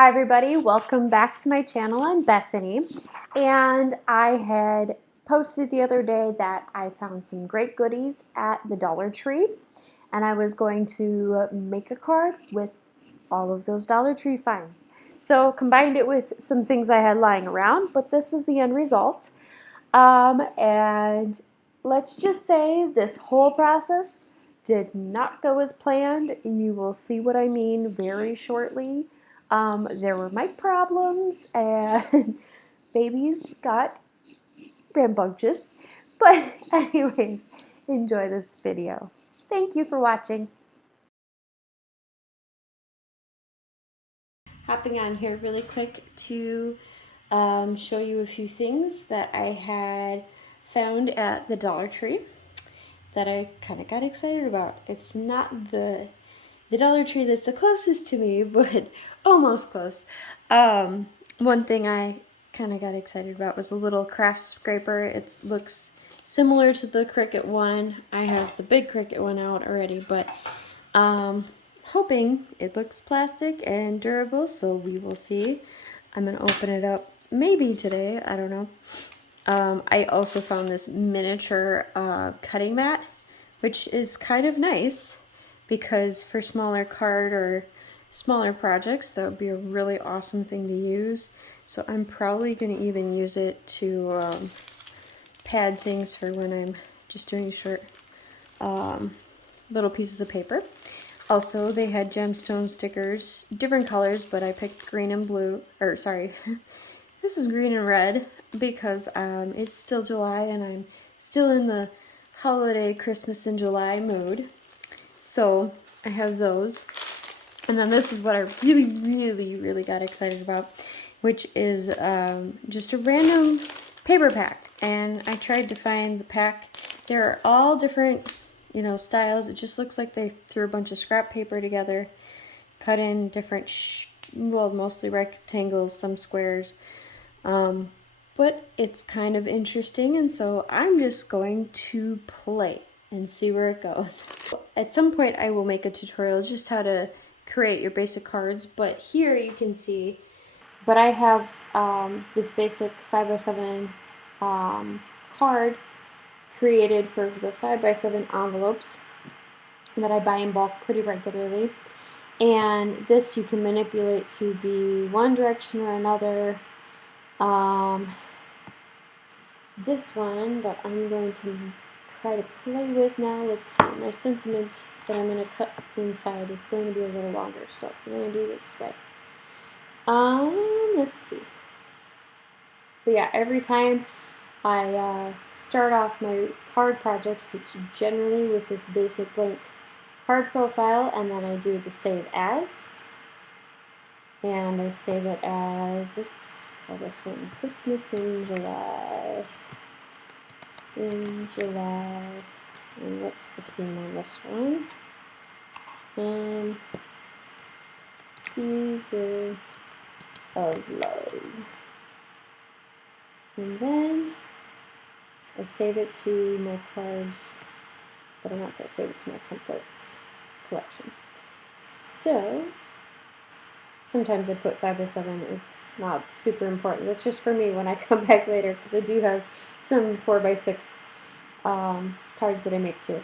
Hi everybody, welcome back to my channel. I'm Bethany, and I had posted the other day that I found some great goodies at the Dollar Tree, and I was going to make a card with all of those Dollar Tree finds. So combined it with some things I had lying around, but this was the end result. And let's just say this whole process did not go as planned. You will see what I mean very shortly. There were mic problems and babies got rambunctious. But anyways, enjoy this video. Thank you for watching. Hopping on here really quick to show you a few things that I had found at the Dollar Tree that I kind of got excited about. It's not the Dollar Tree that's the closest to me, but almost close. One thing I kind of got excited about was a little craft scraper. It looks similar to the Cricut one. I have the big Cricut one out already, but hoping it looks plastic and durable, so we will see. I'm gonna open it up maybe today, I don't know. I also found this miniature cutting mat, which is kind of nice because for smaller card or smaller projects, that would be a really awesome thing to use. So I'm probably going to even use it to pad things for when I'm just doing short little pieces of paper. Also, they had gemstone stickers, different colors, but I picked green and blue, or sorry, this is green and red because it's still July and I'm still in the holiday Christmas in July mood. So I have those. And then this is what I really got excited about, which is just a random paper pack. And I tried to find the pack. They're all different, styles. It just looks like they threw a bunch of scrap paper together, cut in different, mostly rectangles, some squares. But it's kind of interesting, and so I'm just going to play and see where it goes. At some point I will make a tutorial just how to create your basic cards, but here you can see, but I have this basic 5x7 card created for the 5x7 envelopes that I buy in bulk pretty regularly, and this you can manipulate to be one direction or another. This one that I'm going to try to play with now, let's see, my sentiment that I'm going to cut inside is going to be a little longer, so I'm going to do it this way. Let's see. But yeah, every time I start off my card projects, it's generally with this basic blank card profile, and then I do the save as. And I save it as, let's call this one Christmas in July. In July. And what's the theme on this one? Season of Love. And then I save it to my cards, but I'm not going to save it to my templates collection. So sometimes I put 5x7, it's not super important. That's just for me when I come back later, because I do have some 4x6 cards that I make too.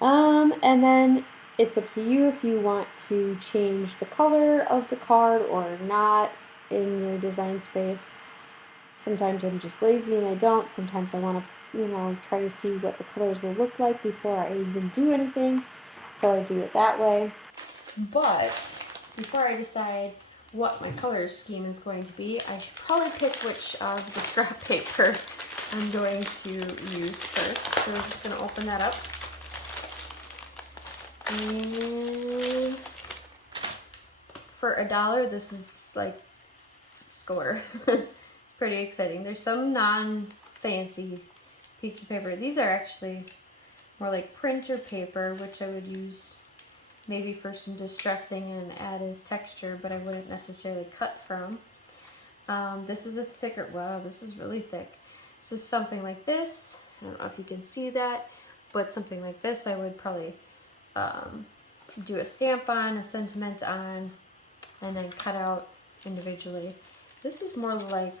And then it's up to you if you want to change the color of the card or not in your design space. Sometimes I'm just lazy and I don't. Sometimes I want to, try to see what the colors will look like before I even do anything. So I do it that way. But before I decide what my color scheme is going to be, I should probably pick which of the scrap paper I'm going to use first. So I'm just going to open that up. And for $1, this is like score. It's pretty exciting. There's some non-fancy pieces of paper. These are actually more like printer paper, which I would use maybe for some distressing and add as texture, but I wouldn't necessarily cut from. This is a thicker, wow, this is really thick. So something like this, I don't know if you can see that, but something like this I would probably do a stamp on, a sentiment on, and then cut out individually. This is more like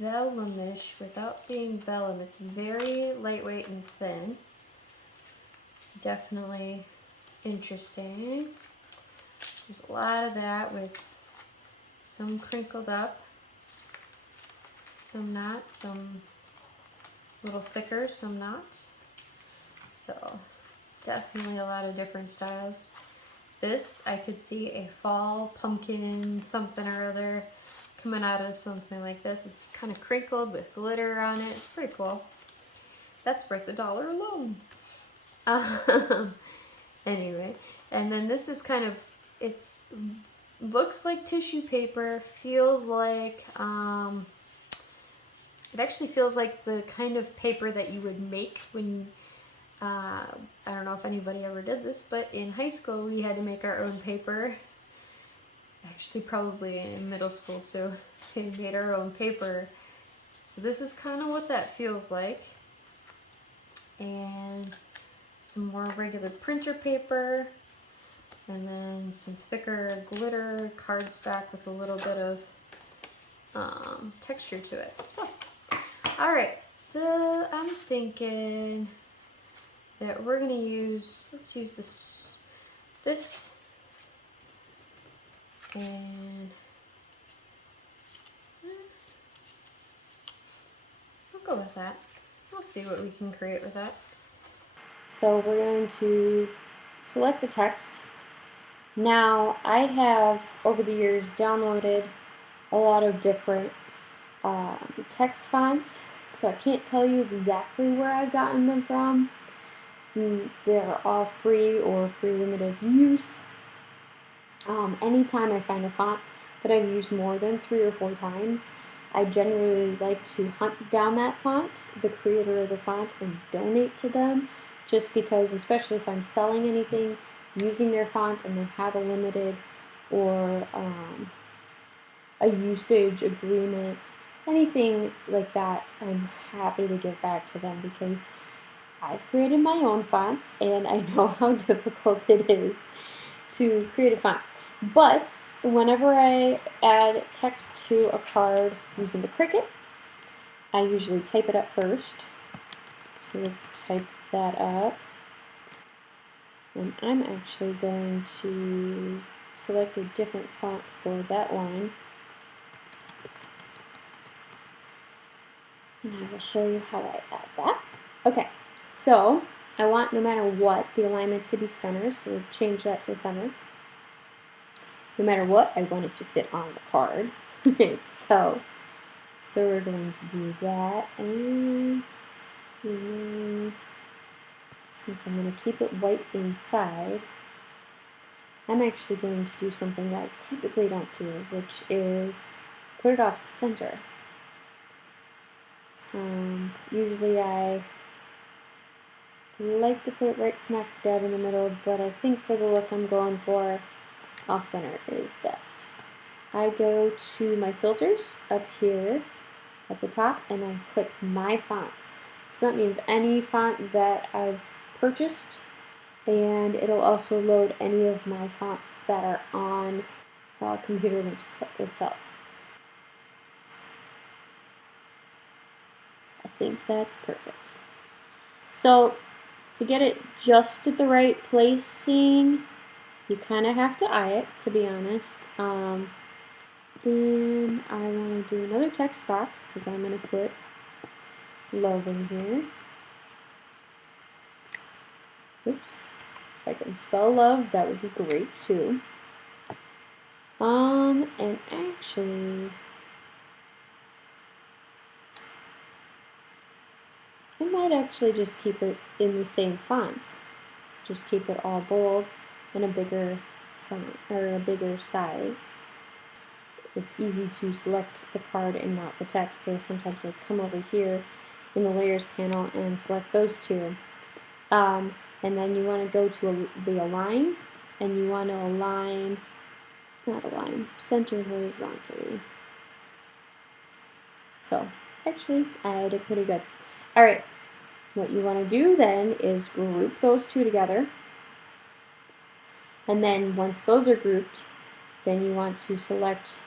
velumish without being vellum. It's very lightweight and thin. Definitely interesting. There's a lot of that with some crinkled up, some not, some a little thicker, some not. So definitely a lot of different styles. This, I could see a fall pumpkin something or other coming out of something like this. It's kind of crinkled with glitter on it. It's pretty cool. That's worth $1 alone. Anyway, and then this is kind of, it's looks like tissue paper, feels like, it actually feels like the kind of paper that you would make when, I don't know if anybody ever did this, but in high school we had to make our own paper. Actually, probably in middle school too. We made our own paper. So this is kind of what that feels like. And some more regular printer paper. And then some thicker glitter cardstock with a little bit of texture to it. So, alright, so I'm thinking that we're going to use, let's use this, and I'll go with that. We'll see what we can create with that. So we're going to select the text. Now, I have, over the years, downloaded a lot of different text fonts, so I can't tell you exactly where I've gotten them from. They're all free or free limited use. Anytime I find a font that I've used more than 3 or 4 times, I generally like to hunt down that font, the creator of the font, and donate to them, just because, especially if I'm selling anything using their font and they have a limited or a usage agreement, anything like that, I'm happy to give back to them because I've created my own fonts and I know how difficult it is to create a font. But whenever I add text to a card using the Cricut, I usually type it up first. So let's type that up. And I'm actually going to select a different font for that line. And I will show you how I add that. Okay, so I want, no matter what, the alignment to be center, so we'll change that to center. No matter what, I want it to fit on the card itself. So we're going to do that, and since I'm going to keep it white inside, I'm actually going to do something that I typically don't do, which is put it off center. Usually I like to put it right smack dab in the middle, but I think for the look I'm going for, off center is best. I go to my filters up here at the top and I click my fonts. So that means any font that I've purchased, and it'll also load any of my fonts that are on computer itself. I think that's perfect. So to get it just at the right placing, you kind of have to eye it, to be honest. And I want to do another text box because I'm going to put love in here. Oops. If I can spell love, that would be great too. And actually, I might actually just keep it in the same font. Just keep it all bold and a bigger font, or a bigger size. It's easy to select the card and not the text, so sometimes I come over here in the layers panel and select those two. And then you want to go to the align, and you want to align, not align, center horizontally. So actually I did pretty good. Alright, what you want to do then is group those two together, and then once those are grouped, then you want to select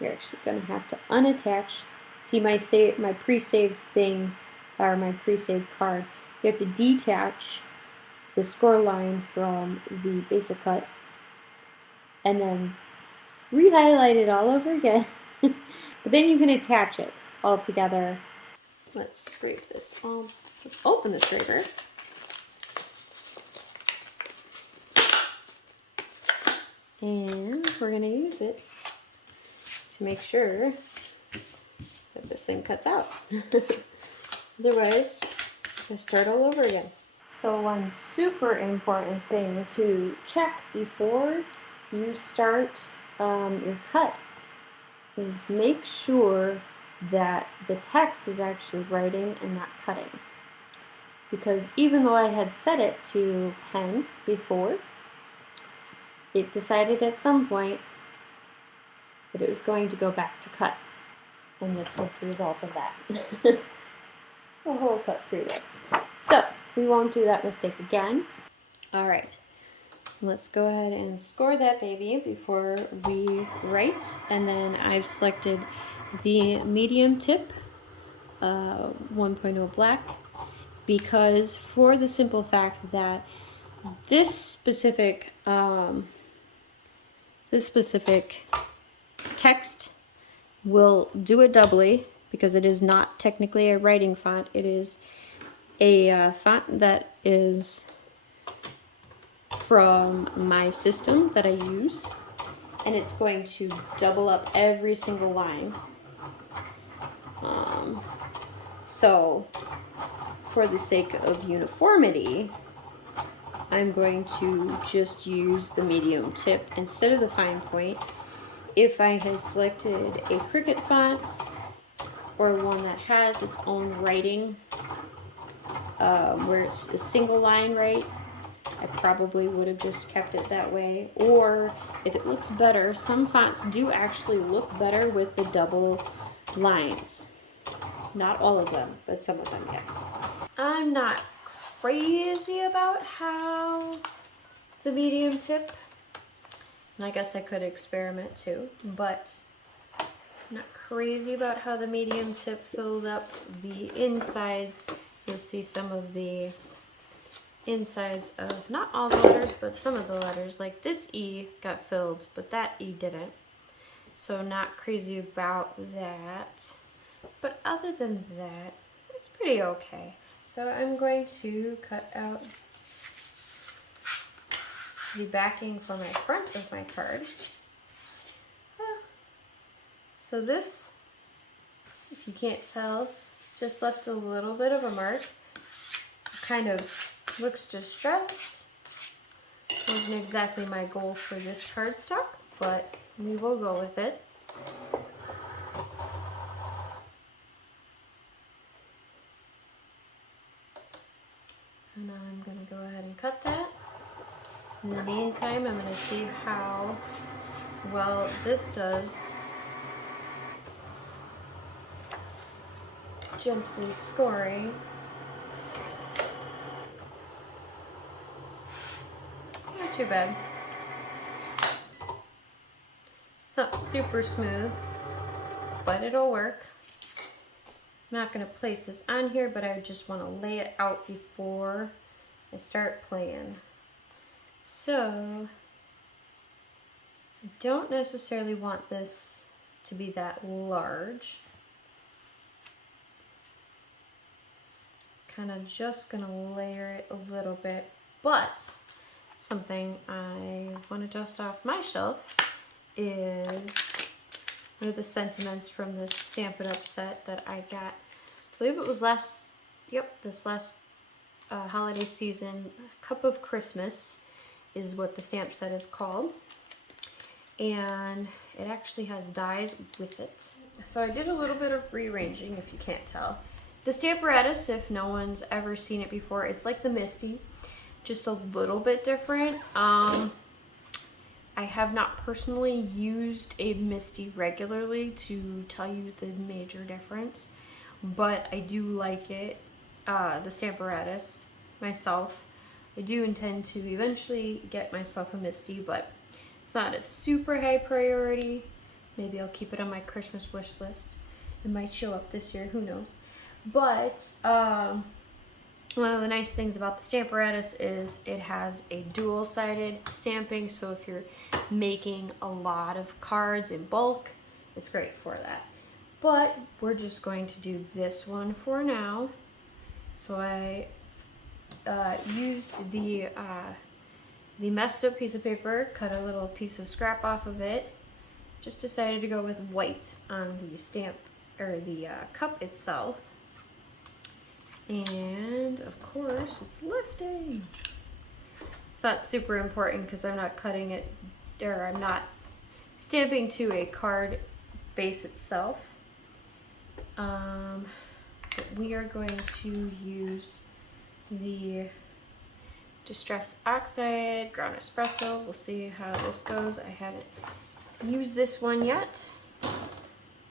you're actually going to have to unattach. See my pre-saved thing, or my pre-saved card. You have to detach the score line from the basic cut and then re-highlight it all over again. But then you can attach it all together. Let's scrape this off. Let's open the scraper. And we're going to use it to make sure that this thing cuts out. Otherwise, I start all over again. So one super important thing to check before you start your cut is make sure that the text is actually writing and not cutting. Because even though I had set it to pen before, it decided at some point that it was going to go back to cut. And this was the result of that. A whole cut through there. So, we won't do that mistake again. Alright, let's go ahead and score that baby before we write. And then I've selected the medium tip, 1.0 black, because for the simple fact that this specific text will do it doubly, because it is not technically a writing font. It is a font that is from my system that I use, and it's going to double up every single line. So for the sake of uniformity, I'm going to just use the medium tip instead of the fine point. If I had selected a Cricut font or one that has its own writing, where it's a single line right, I probably would have just kept it that way. Or if it looks better, some fonts do actually look better with the double lines. Not all of them, but some of them, yes. I'm not crazy about how the medium tip, and I guess I could experiment too, but I'm not crazy about how the medium tip filled up the insides. You'll see some of the insides of not all the letters, but some of the letters. Like this E got filled, but that E didn't. So not crazy about that. But other than that, it's pretty okay. So I'm going to cut out the backing for my front of my card. So this, if you can't tell, just left a little bit of a mark. Kind of looks distressed. Wasn't exactly my goal for this cardstock, but we will go with it. And I'm going to go ahead and cut that. In the meantime, I'm going to see how well this does gently scoring. Not too bad. It's not super smooth, but it'll work. I'm not going to place this on here, but I just want to lay it out before I start playing. So, I don't necessarily want this to be that large. Kind of just going to layer it a little bit, but something I want to dust off my shelf is one of the sentiments from this Stampin' Up set that I got, I believe it was this last holiday season. Cup of Christmas is what the stamp set is called. And it actually has dies with it. So I did a little bit of rearranging, if you can't tell. The Stamparatus, if no one's ever seen it before, it's like the Misty, just a little bit different. I have not personally used a Misty regularly to tell you the major difference, but I do like it, the Stamparatus, myself. I do intend to eventually get myself a Misty, but it's not a super high priority Maybe I'll keep it on my Christmas wish list. It might show up this year, who knows. But one of the nice things about the Stamparatus is it has a dual-sided stamping, so if you're making a lot of cards in bulk, it's great for that. But we're just going to do this one for now. So I used the messed up piece of paper, cut a little piece of scrap off of it. Just decided to go with white on the stamp, or the cup itself. And of course it's lifting. So that's super important because I'm not cutting it, or I'm not stamping to a card base itself. But we are going to use the Distress Oxide Ground Espresso. We'll see how this goes. I haven't used this one yet,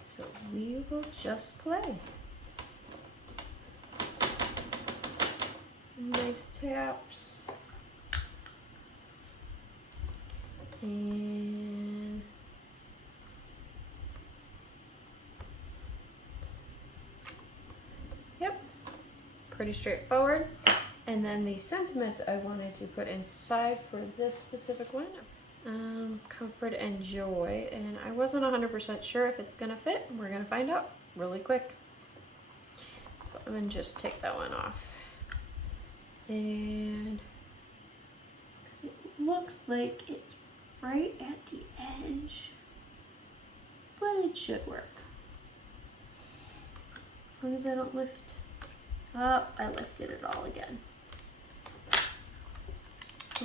so we will just play. Nice taps. And yep, pretty straightforward. And then the sentiment I wanted to put inside for this specific one, comfort and joy. And I wasn't 100% sure if it's gonna fit. We're gonna find out really quick. So I'm gonna just take that one off. And it looks like it's right at the edge, but it should work. As long as I don't lift up. I lifted it all again.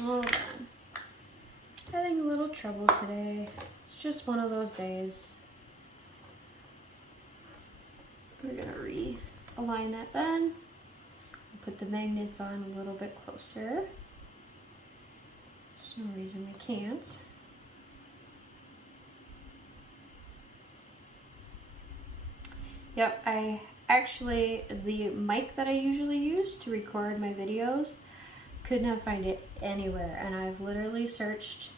Hold on. Having a little trouble today. It's just one of those days. We're gonna realign that then. Put the magnets on a little bit closer. There's no reason we can't. Yep, the mic that I usually use to record my videos, could not find it anywhere, and I've literally searched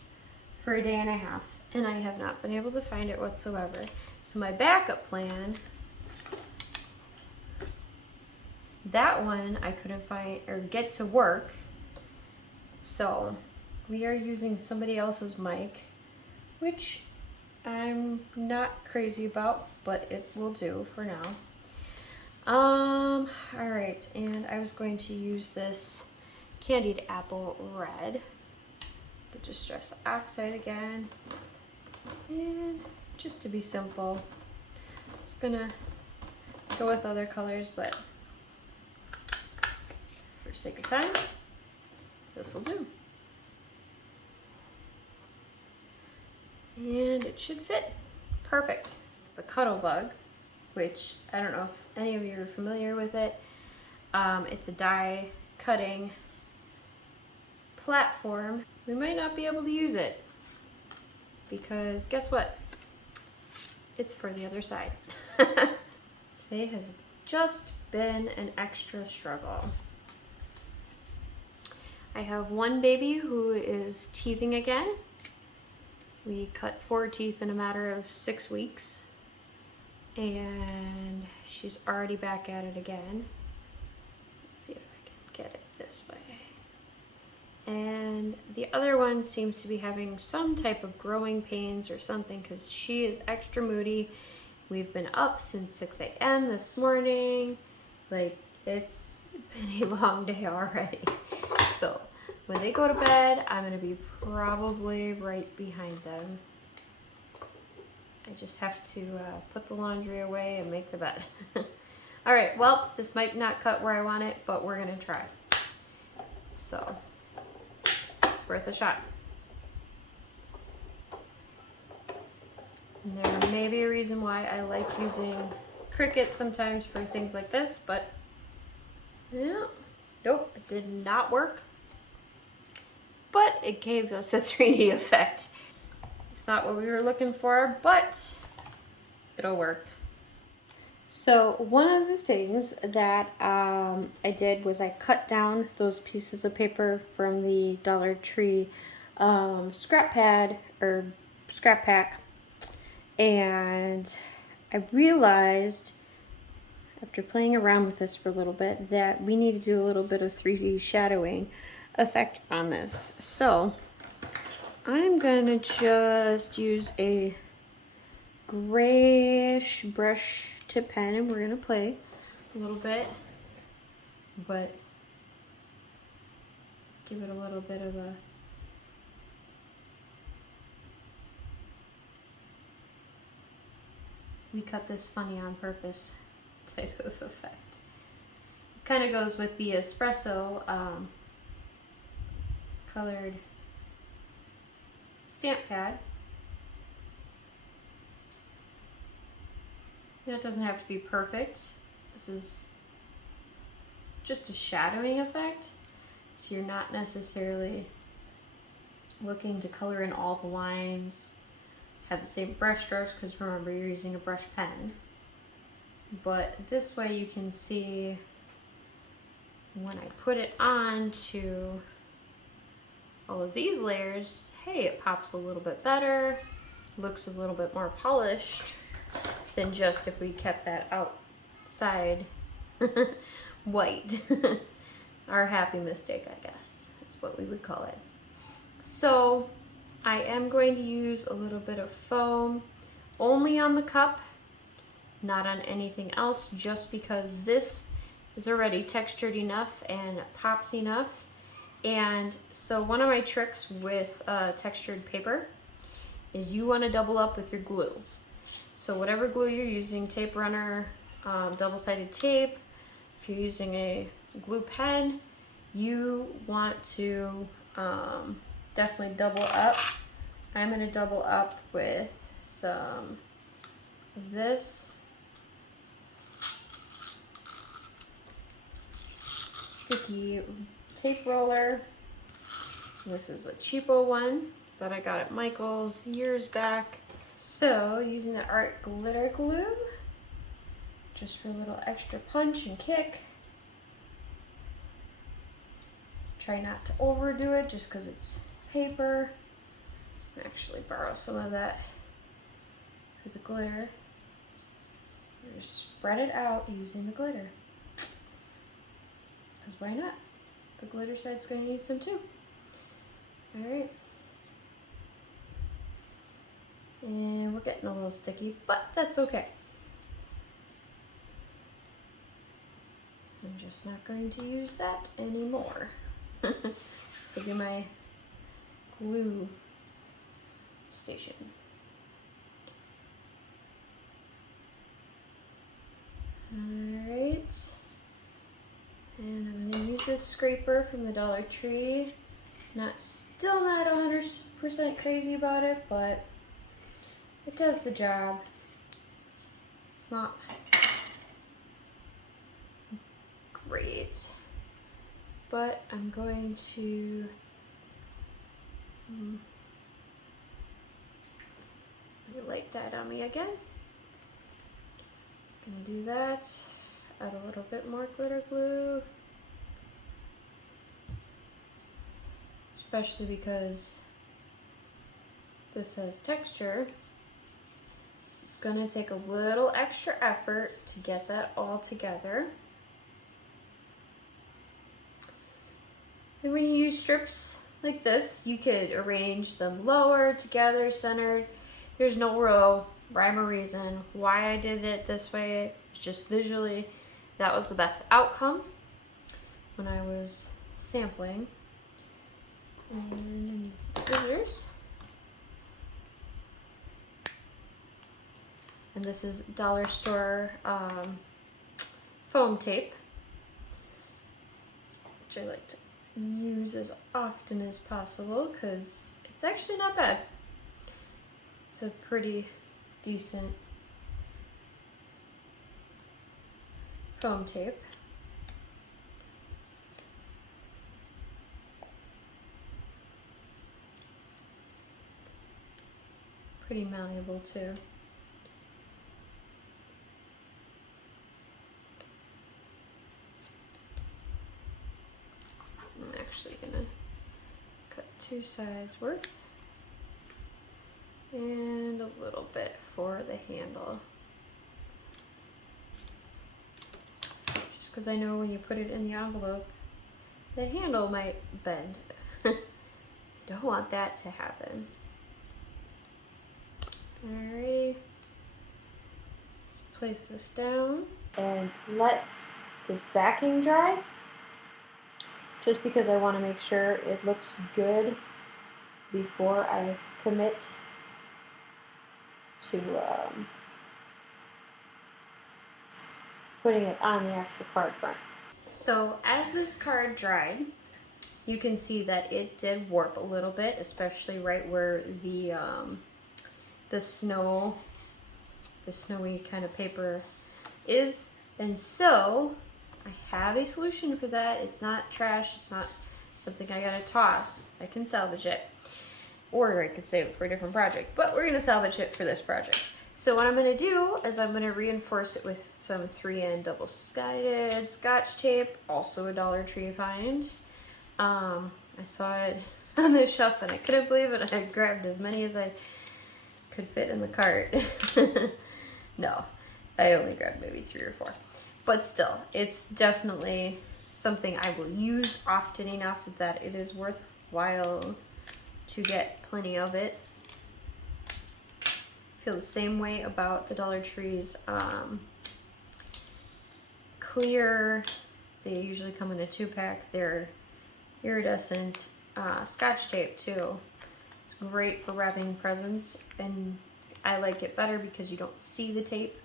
for a day and a half and I have not been able to find it whatsoever. So my backup plan, that one I couldn't find or get to work, so we are using somebody else's mic, which I'm not crazy about, but it will do for now. All right, and I was going to use this Candied Apple Red, the Distress Oxide again, and just to be simple, just gonna go with other colors, but for sake of time, this will do. And it should fit perfect. It's the Cuttlebug, which I don't know if any of you are familiar with it. It's a die cutting platform. We might not be able to use it because guess what? It's for the other side. Today has just been an extra struggle. I have one baby who is teething again. We cut 4 teeth in a matter of 6 weeks, and she's already back at it again. Let's see if I can get it this way. And the other one seems to be having some type of growing pains or something because she is extra moody. We've been up since 6 a.m. this morning. Like, it's been a long day already. So when they go to bed, I'm gonna be probably right behind them. I just have to put the laundry away and make the bed. All right, well, this might not cut where I want it, but we're gonna try. So it's worth a shot. And there may be a reason why I like using Cricut sometimes for things like this, but yeah, nope, it did not work. But it gave us a 3D effect. It's not what we were looking for, but it'll work. So one of the things that I did was I cut down those pieces of paper from the Dollar Tree scrap pad or scrap pack, And I realized after playing around with this for a little bit that we need to do a little bit of 3D shadowing effect on this. So I'm gonna just use a grayish brush tip pen and we're gonna play a little bit, but give it a little bit of a we cut this funny on purpose type of effect. It kind of goes with the espresso colored stamp pad. It doesn't have to be perfect. This is just a shadowing effect, so you're not necessarily looking to color in all the lines, have the same brush strokes, because remember you're using a brush pen. But this way you can see when I put it on to all of these layers, hey, it pops a little bit better, looks a little bit more polished than just if we kept that outside white. Our happy mistake, I guess, is what we would call it. So I am going to use a little bit of foam only on the cup, not on anything else, just because this is already textured enough and pops enough. And so one of my tricks with textured paper is you want to double up with your glue. So whatever glue you're using, tape runner, double-sided tape, if you're using a glue pen, you want to definitely double up. I'm going to double up with some of this sticky tape roller. This is a cheapo one that I got at Michael's years back. So using the Art Glitter Glue, just for a little extra punch and kick. Try not to overdo it just because it's paper. Actually borrow some of that for the glitter. Just spread it out using the glitter. Because why not? The glitter side's going to need some too. Alright. And we're getting a little sticky, but that's okay. I'm just not going to use that anymore. This will be my glue station. Alright. And I'm going to use this scraper from the Dollar Tree. Still not 100% crazy about it, but it does the job. It's not great, but I'm going to the light died on me again. Gonna do that. Add a little bit more glitter glue, especially because this has texture. It's gonna take a little extra effort to get that all together. And when you use strips like this, you could arrange them lower, together, centered. There's no real rhyme or reason why I did it this way. It's just visually, that was the best outcome when I was sampling. And I need some scissors. And this is dollar store foam tape, which I like to use as often as possible because it's actually not bad. It's a pretty decent foam tape. Pretty malleable too. I'm actually gonna cut 2 sides worth and a little bit for of the handle. Just because I know when you put it in the envelope, the handle might bend. Don't want that to happen. Alrighty. Let's place this down and let this backing dry. Just because I want to make sure it looks good before I commit to putting it on the actual card front. So as this card dried, you can see that it did warp a little bit, especially right where the snowy kind of paper is. And so I have a solution for that. It's not trash, it's not something I gotta toss. I can salvage it. Or I could save it for a different project, but we're gonna salvage it for this project. So what I'm gonna do is I'm gonna reinforce it with some 3N double-sided Scotch tape, also a Dollar Tree find. I saw it on the shelf and I couldn't believe it. I grabbed as many as I could fit in the cart. No, I only grabbed maybe 3 or 4. But still, it's definitely something I will use often enough that it is worthwhile to get plenty of it. Feel the same way about the Dollar Tree's clear, they usually come in a 2-pack. They're iridescent Scotch tape too. It's great for wrapping presents, and I like it better because you don't see the tape.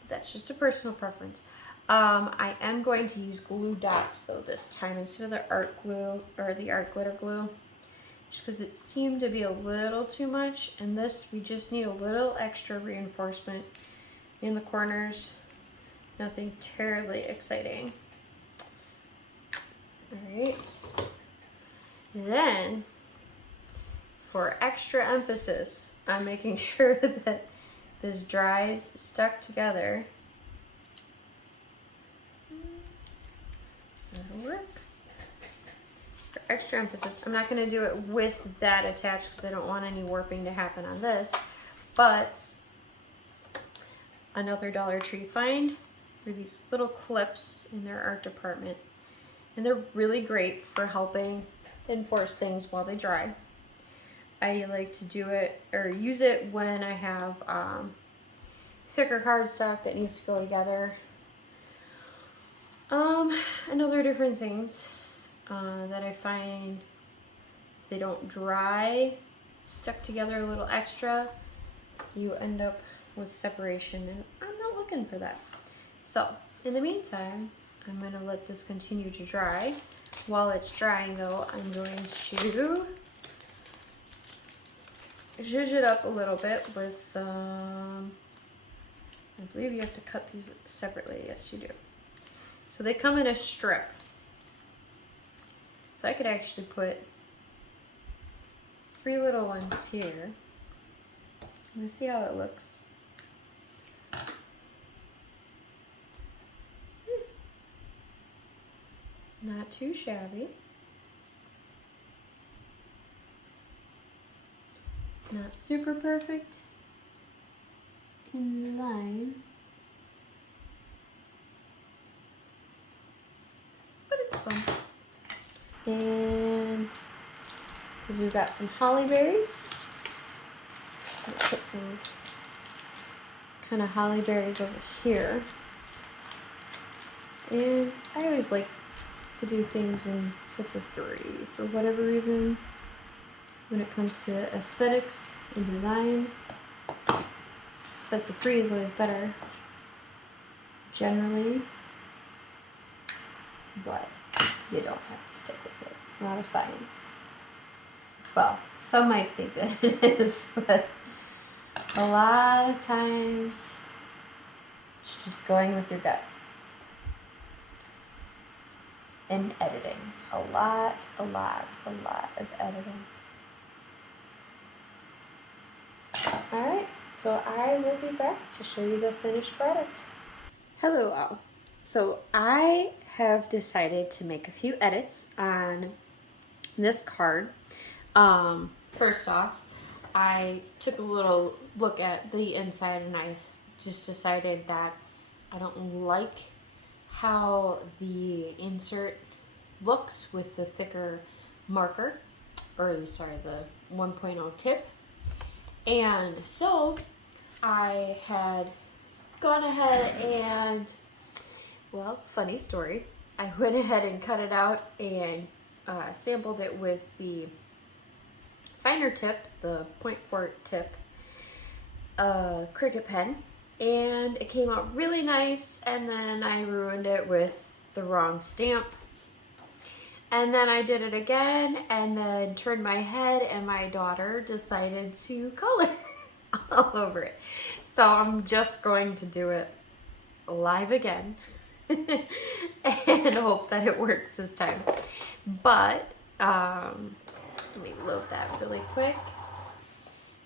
But that's just a personal preference. I am going to use glue dots though this time instead of the art glue or the art glitter glue, just because it seemed to be a little too much. And this, we just need a little extra reinforcement in the corners. Nothing terribly exciting. Alright. Then, for extra emphasis, I'm making sure that this dries stuck together. That'll work. For extra emphasis, I'm not going to do it with that attached because I don't want any warping to happen on this, but another Dollar Tree find are these little clips in their art department, and they're really great for helping enforce things while they dry. I like to do it or use it when I have thicker cardstock that needs to go together, and other different things that I find if they don't dry stuck together a little extra, you end up with separation, and I'm not looking for that. So in the meantime, I'm going to let this continue to dry. While it's drying though, I'm going to zhuzh it up a little bit with some, I believe you have to cut these separately. Yes, you do. So they come in a strip. So I could actually put 3 little ones here. I'm going to see how it looks. Not too shabby. Not super perfect in line, but it's fun. And because we've got some holly berries, let's put some kind of holly berries over here. And I always like to do things in sets of 3 for whatever reason. When it comes to aesthetics and design, sets of 3 is always better, generally, but you don't have to stick with it. It's not a science. Well, some might think that it is, but a lot of times it's just going with your gut. And editing. A lot of editing. Alright, so I will be back to show you the finished product. Hello all. So I have decided to make a few edits on this card. First off, I took a little look at the inside and I just decided that I don't like how the insert looks with the thicker marker, or sorry, the 1.0 tip. And so I had gone ahead and, well, funny story, I went ahead and cut it out and sampled it with the finer tip, the 0.4 tip Cricut pen, and it came out really nice, and then I ruined it with the wrong stamp. And then I did it again and then turned my head and my daughter decided to color all over it. So I'm just going to do it live again and hope that it works this time. But let me load that really quick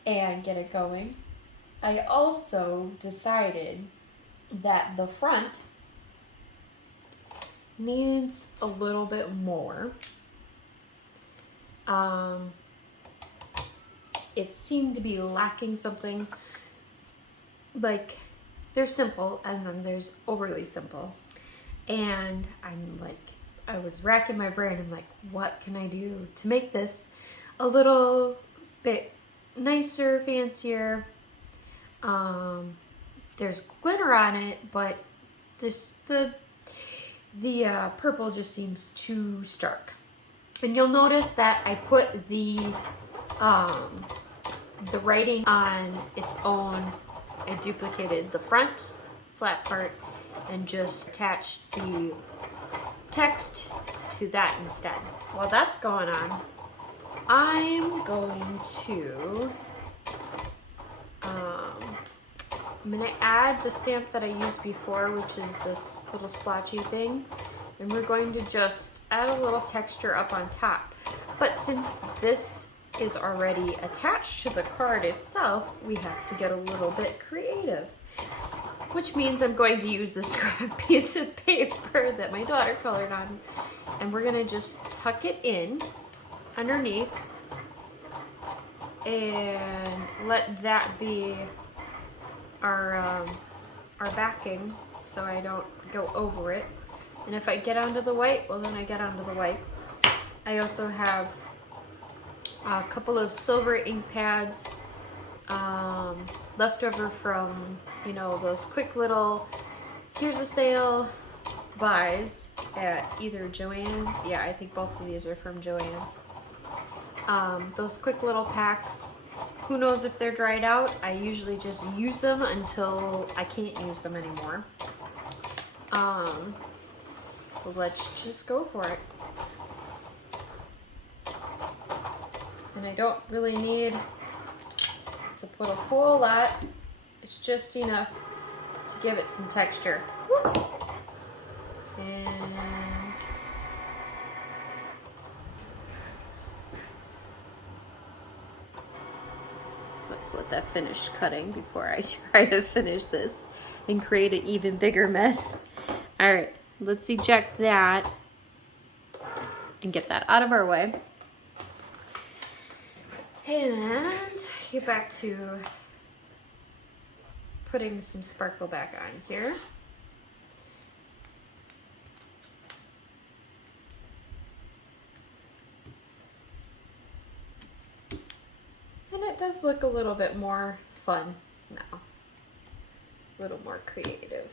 and get it going. I also decided that the front needs a little bit more. It seemed to be lacking something. Like, there's simple and then there's overly simple. And I'm like, I was racking my brain. I'm like, what can I do to make this a little bit nicer, fancier? There's glitter on it, but the purple just seems too stark. And you'll notice that I put the writing on its own. I duplicated the front flat part and just attached the text to that instead. While that's going on, I'm going to I'm going to add the stamp that I used before, which is this little splotchy thing, and we're going to just add a little texture up on top. But since this is already attached to the card itself, we have to get a little bit creative, which means I'm going to use this scrap piece of paper that my daughter colored on, and we're going to just tuck it in underneath and let that be our backing, so I don't go over it. And if I get onto the white, well then I get onto the white. I also have a couple of silver ink pads left over from, you know, those quick little here's a sale buys at either Joann's. Yeah, I think both of these are from Joann's. Those quick little packs. Who knows if they're dried out? I usually just use them until I can't use them anymore. So let's just go for it. And I don't really need to put a whole lot. It's just enough to give it some texture. Woo! And let's let that finish cutting before I try to finish this and create an even bigger mess. All right, let's eject that and get that out of our way. And get back to putting some sparkle back on here. And it does look a little bit more fun now. A little more creative.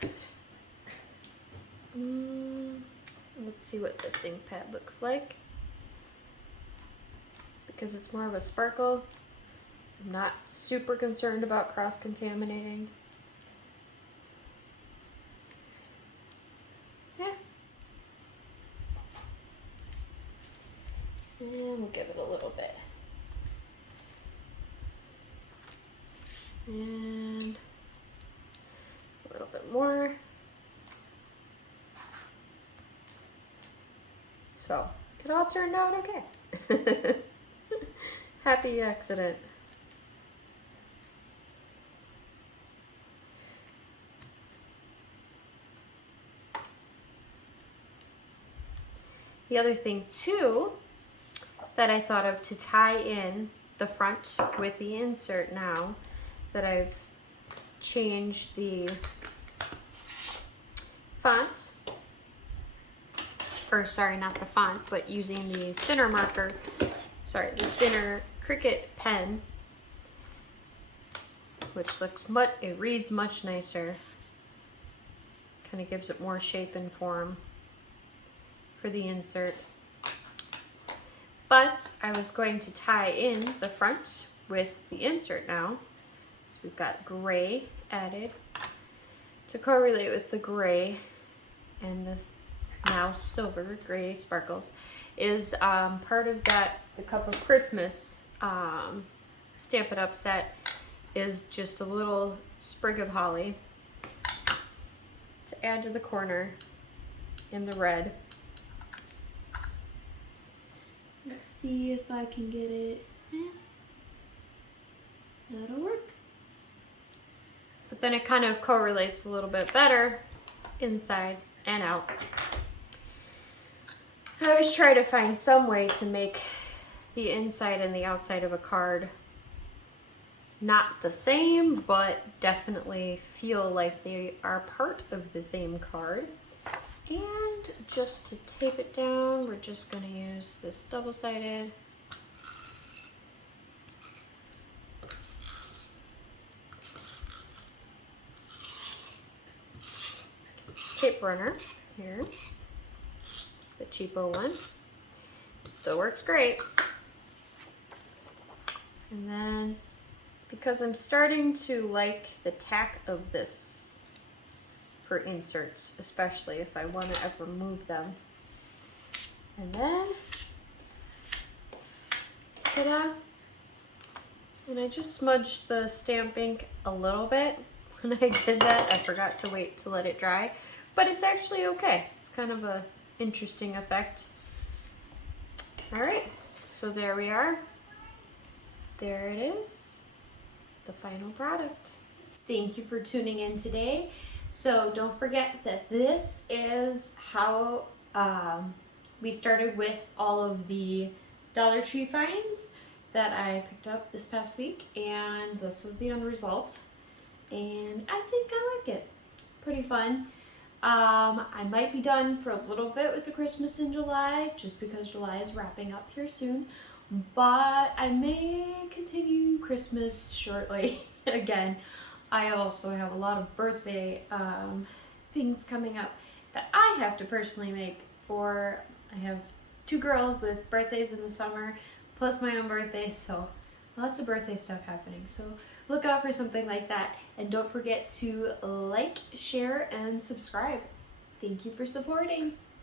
Let's see what this ink pad looks like. Because it's more of a sparkle, I'm not super concerned about cross-contaminating. Yeah. And we'll give it a little bit. And a little bit more. So, it all turned out okay. Happy accident. The other thing too that I thought of to tie in the front with the insert now that I've changed the font, or sorry, not the font, but using the thinner marker, sorry, the thinner Cricut pen, which looks it reads much nicer. Kind of gives it more shape and form for the insert. But I was going to tie in the front with the insert now. So we've got gray added to correlate with the gray, and the now silver gray sparkles is part of that. The Cup of Christmas Stamp It Up set is just a little sprig of holly to add to the corner in the red. Let's see if I can get it. That'll work. But then it kind of correlates a little bit better inside and out. I always try to find some way to make the inside and the outside of a card not the same, but definitely feel like they are part of the same card. And just to tape it down, we're just going to use this double-sided tape runner here, the cheapo one. It still works great. And then, because I'm starting to like the tack of this for inserts, especially if I want to ever move them. And then, ta-da! And I just smudged the stamp ink a little bit. When I did that, I forgot to wait to let it dry, but it's actually okay. It's kind of a interesting effect. All right, so there we are. There it is, the final product. Thank you for tuning in today. So don't forget that this is how we started with all of the Dollar Tree finds that I picked up this past week, and this is the end result. And I think I like it. It's pretty fun. I might be done for a little bit with the Christmas in July, just because July is wrapping up here soon. But I may continue Christmas shortly again. I also have a lot of birthday things coming up that I have to personally make for. I have 2 girls with birthdays in the summer, plus my own birthday, so lots of birthday stuff happening. So look out for something like that. And don't forget to like, share, and subscribe. Thank you for supporting.